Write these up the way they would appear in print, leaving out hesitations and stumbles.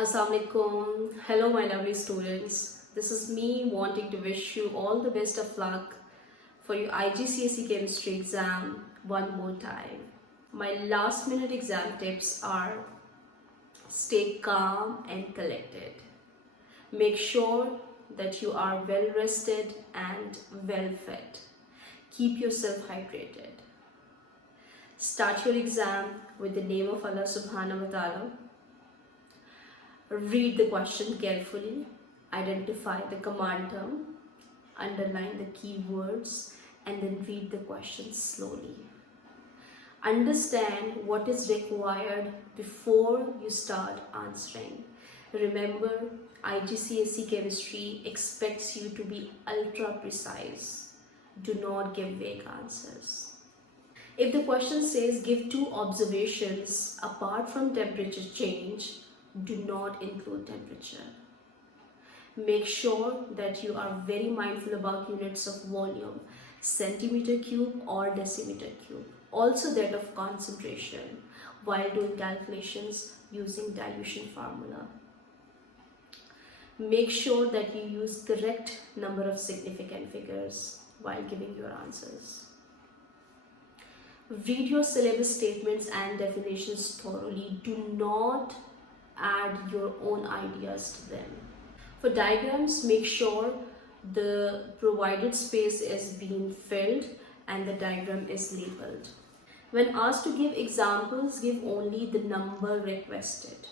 Assalamualaikum. Hello, my lovely students. This is me wanting to wish you all the best of luck for your IGCSE chemistry exam one more time. My last minute exam tips are: stay calm and collected. Make sure that you are well rested and well fed. Keep yourself hydrated. Start your exam with the name of Allah subhanahu wa ta'ala. Read the question carefully, identify the command term, underline the keywords, and then read the question slowly. Understand what is required before you start answering. Remember, IGCSE chemistry expects you to be ultra precise. Do not give vague answers. If the question says give two observations apart from temperature change, do not include temperature. Make sure that you are very mindful about units of volume, centimeter cube or decimeter cube. Also that of concentration while doing calculations using dilution formula. Make sure that you use correct number of significant figures while giving your answers. Read your syllabus statements and definitions thoroughly. Do not add your own ideas to them. For diagrams, make sure the provided space is being filled and the diagram is labeled. When asked to give examples, give only the number requested.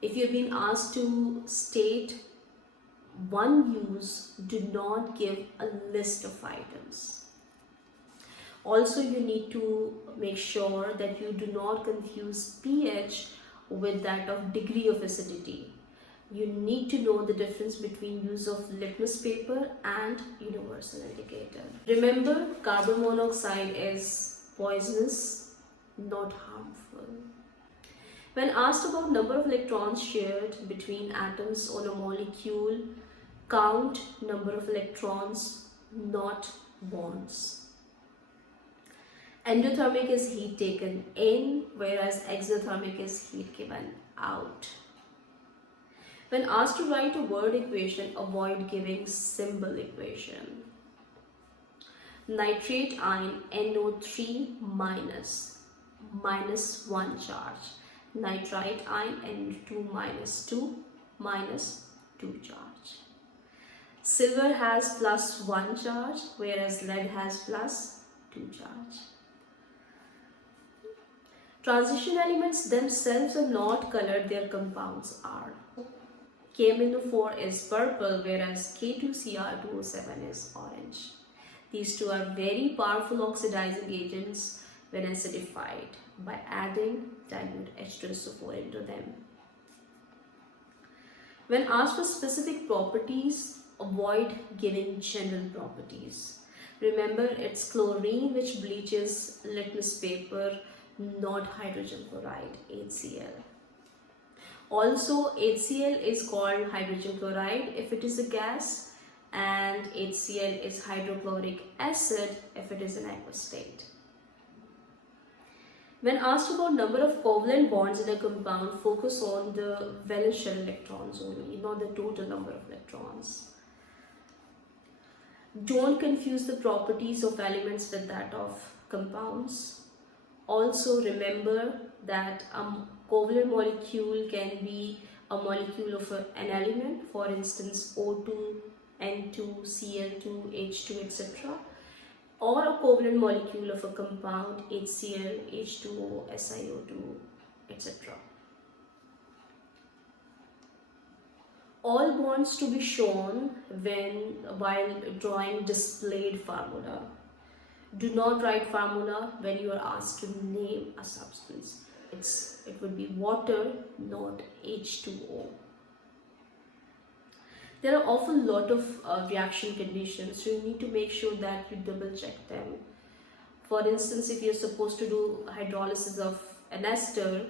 If you've been asked to state one use, do not give a list of items. Also, you need to make sure that you do not confuse pH with that of degree of acidity. You need to know the difference between use of litmus paper and universal indicator. Remember, carbon monoxide is poisonous, not harmful. When asked about number of electrons shared between atoms on a molecule, count number of electrons, not bonds. Endothermic is heat taken in, whereas exothermic is heat given out. When asked to write a word equation, avoid giving symbol equation. Nitrate ion NO3 minus 1 charge. Nitrite ion N2 minus 2 minus 2 charge. Silver has plus 1 charge, whereas lead has plus 2 charge. Transition elements themselves are not colored, their compounds are. KMnO4 is purple, whereas K2Cr2O7 is orange. These two are very powerful oxidizing agents when acidified by adding dilute H2SO4 into them. When asked for specific properties, avoid giving general properties. Remember, it's chlorine which bleaches litmus paper, not hydrogen chloride, HCl. Also, HCl is called hydrogen chloride if it is a gas, and HCl is hydrochloric acid if it is an aqueous state. When asked about number of covalent bonds in a compound, focus on the valence shell electrons only, not the total number of electrons. Don't confuse the properties of elements with that of compounds. Also remember that a covalent molecule can be a molecule of an element, for instance O2, N2, Cl2, H2, etc. or a covalent molecule of a compound HCl, H2O, SiO2, etc. All bonds to be shown while drawing displayed formula. Do not write formula when you are asked to name a substance. It would be water, not H2O. There are often a lot of reaction conditions, so you need to make sure that you double check them. For instance, if you're supposed to do hydrolysis of an ester,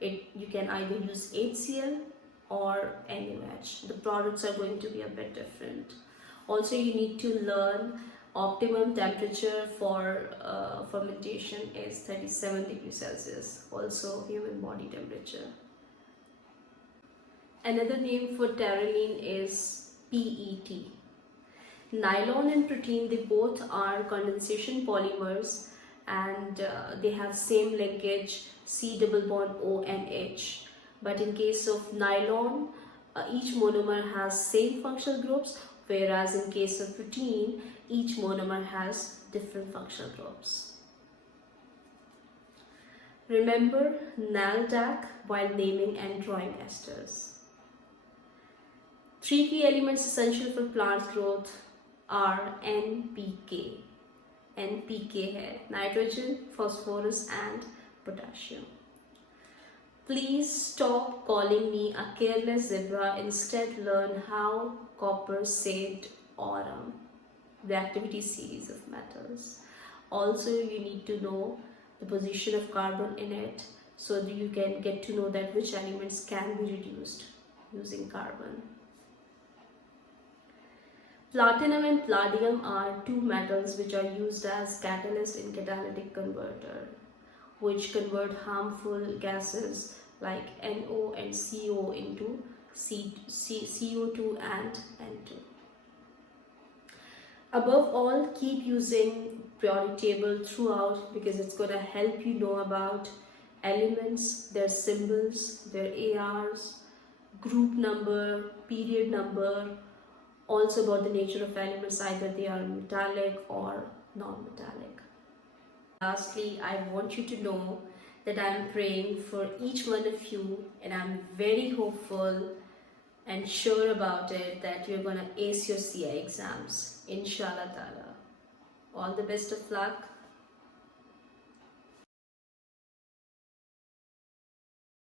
you can either use HCl or NaOH. The products are going to be a bit different. Also, you need to learn optimum temperature for fermentation is 37 degrees Celsius, also human body temperature. Another name for terylene is PET. Nylon and protein, they both are condensation polymers, and they have same linkage C double bond O and H. But in case of nylon, each monomer has same functional groups, whereas in case of protein, each monomer has different functional groups. Remember NALDAC while naming and drawing esters. Three key elements essential for plant growth are NPK. NPK है nitrogen, phosphorus and potassium. Please stop calling me a careless zebra. Instead, learn how copper saved aurum, the activity series of metals. Also, you need to know the position of carbon in it, so that you can get to know that which elements can be reduced using carbon. Platinum and palladium are two metals which are used as catalyst in catalytic converter, which convert harmful gases like NO and CO into CO2 and N2. Above all, keep using periodic table throughout, because it's going to help you know about elements, their symbols, their ARs, group number, period number, also about the nature of elements, either they are metallic or non-metallic. Lastly, I want you to know that I am praying for each one of you, and I'm very hopeful and sure about it that you're going to ace your CAIE exams, inshallah ta'ala. All the best of luck.